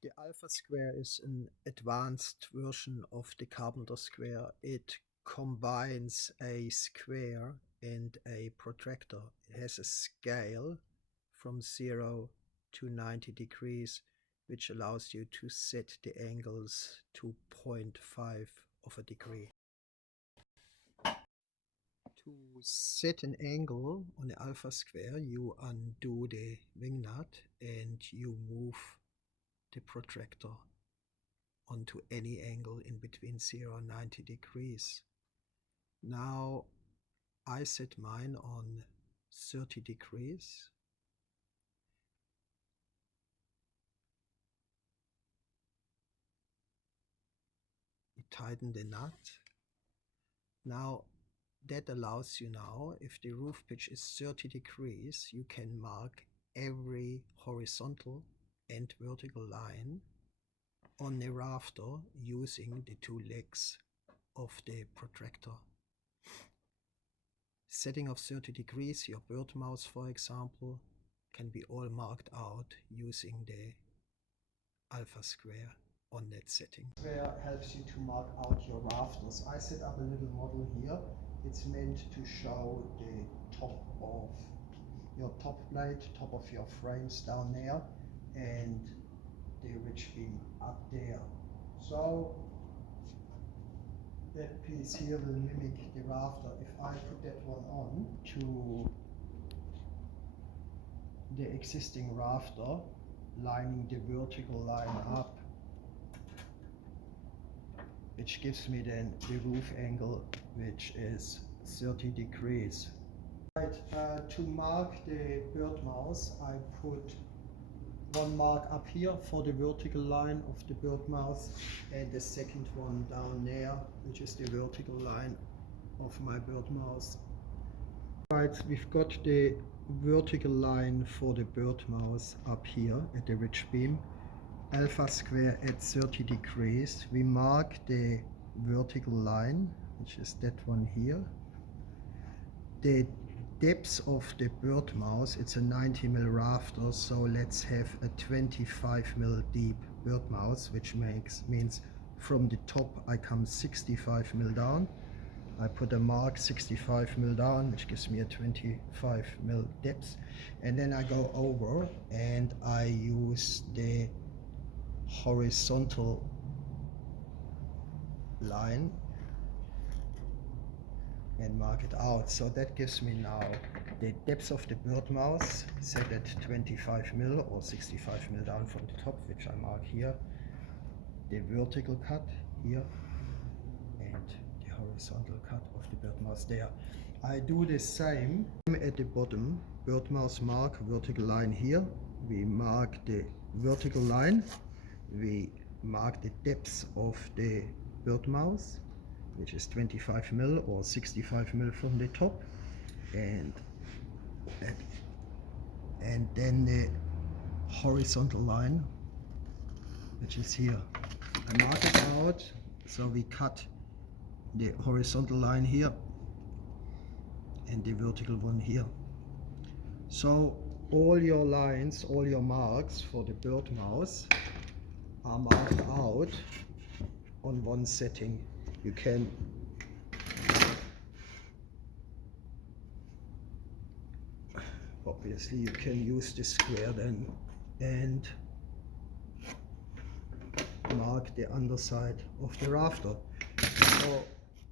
The Alpha Square is an advanced version of the Carpenter Square. It combines a square and a protractor. It has a scale from 0 to 90 degrees, which allows you to set the angles to 0.5 of a degree. To set an angle on the Alpha Square, you undo the wing nut and you move the protractor onto any angle in between 0 and 90 degrees. Now I set mine on 30 degrees. You tighten the nut. Now that allows you now, if the roof pitch is 30 degrees, you can mark every horizontal and vertical line on the rafter using the two legs of the protractor. Setting of 30 degrees, your Birdmouth for example, can be all marked out using the Alpha Square on that setting. Square helps you to mark out your rafters. I set up a little model here. It's meant to show the top of your top plate, top of your frames down there, and the ridge beam up there. So that piece here will mimic the rafter. If I put that one on to the existing rafter, lining the vertical line up, which gives me then the roof angle, which is 30 degrees. Right, to mark the Birdmouth, I put one mark up here for the vertical line of the Birdmouth and the second one down there, which is the vertical line of my Birdmouth. Right, we've got the vertical line for the Birdmouth up here at the ridge beam. Alpha Square at 30 degrees. We mark the vertical line, which is that one here. The depth of the Birdmouth, it's a 90mm rafter, so let's have a 25mm deep Birdmouth, which means from the top I come 65mm down. I put a mark 65mm down, which gives me a 25mm depth, and then I go over and I use the horizontal line and mark it out. So that gives me now the depth of the Birdmouth set at 25mm or 65mm down from the top, which I mark here, the vertical cut here, and the horizontal cut of the Birdmouth there. I do the same at the bottom. Birdmouth mark, vertical line here. We mark the vertical line. We mark the depth of the Birdmouth, which is 25mm or 65mm from the top, and then the horizontal line, which is here. I mark it out, so we cut the horizontal line here and the vertical one here. So all your lines, all your marks for the Birdmouth are marked out on one setting. You can obviously you can use the square then and mark the underside of the rafter. So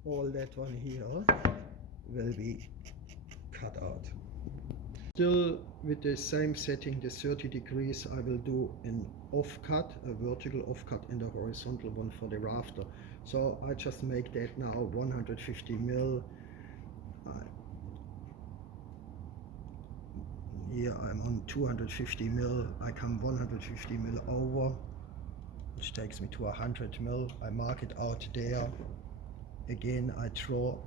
all that one here will be cut out. Still with the same setting, the 30 degrees, I will do an offcut, a vertical offcut and a horizontal one for the rafter. So I just make that now 150mm. Here I'm on 250mm. I come 150mm over, which takes me to 100mm. I mark it out there. Again, I draw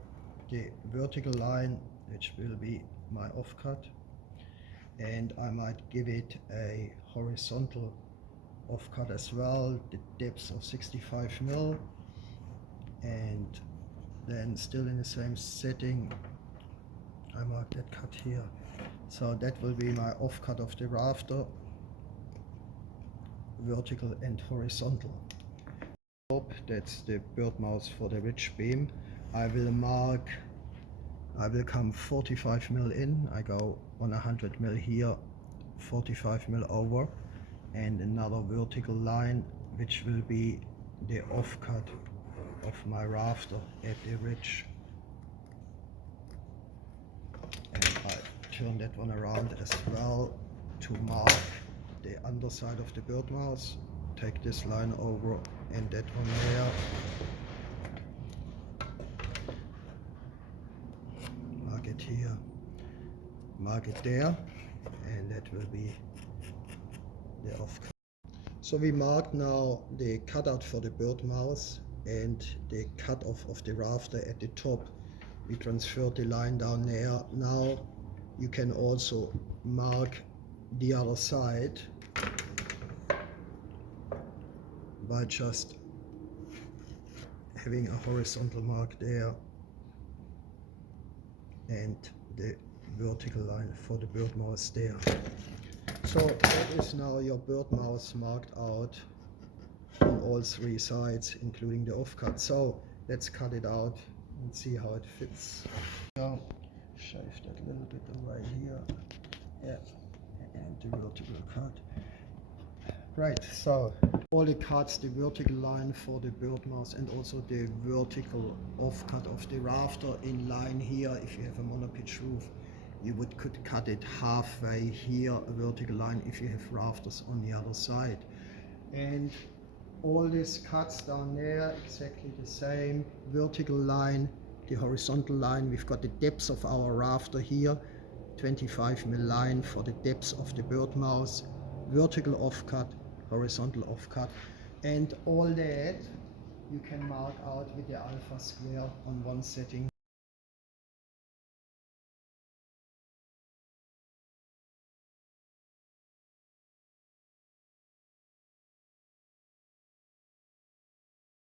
the vertical line, which will be my offcut, and I might give it a horizontal offcut as well, the depth of 65mm, and then still in the same setting I mark that cut here. So that will be my offcut of the rafter, vertical and horizontal. That's the Birdmouth for the ridge beam. I will come 45 mm in, I go on 100 mm here, 45 mm over, and another vertical line which will be the offcut of my rafter at the ridge. And I turn that one around as well to mark the underside of the Birdmouth. Take this line over and that one there. Mark it here, mark it there, and that will be the offcut. So we marked now the cutout for the Birdmouth and the cut off of the rafter at the top. We transferred the line down there. Now you can also mark the other side by just having a horizontal mark there and the vertical line for the Birdmouth there. So that is now your Birdmouth marked out on all three sides, including the offcut. So let's cut it out and see how it fits. So shave that a little bit away here, yeah, and the vertical cut. Right, so all the cuts, the vertical line for the Birdmouth and also the vertical offcut of the rafter in line here. If you have a monopitch roof, you could cut it halfway here, a vertical line, if you have rafters on the other side. And all these cuts down there, exactly the same. Vertical line, the horizontal line, we've got the depth of our rafter here, 25 mm line for the depth of the Birdmouth, vertical offcut, horizontal offcut, and all that you can mark out with the Alpha Square on one setting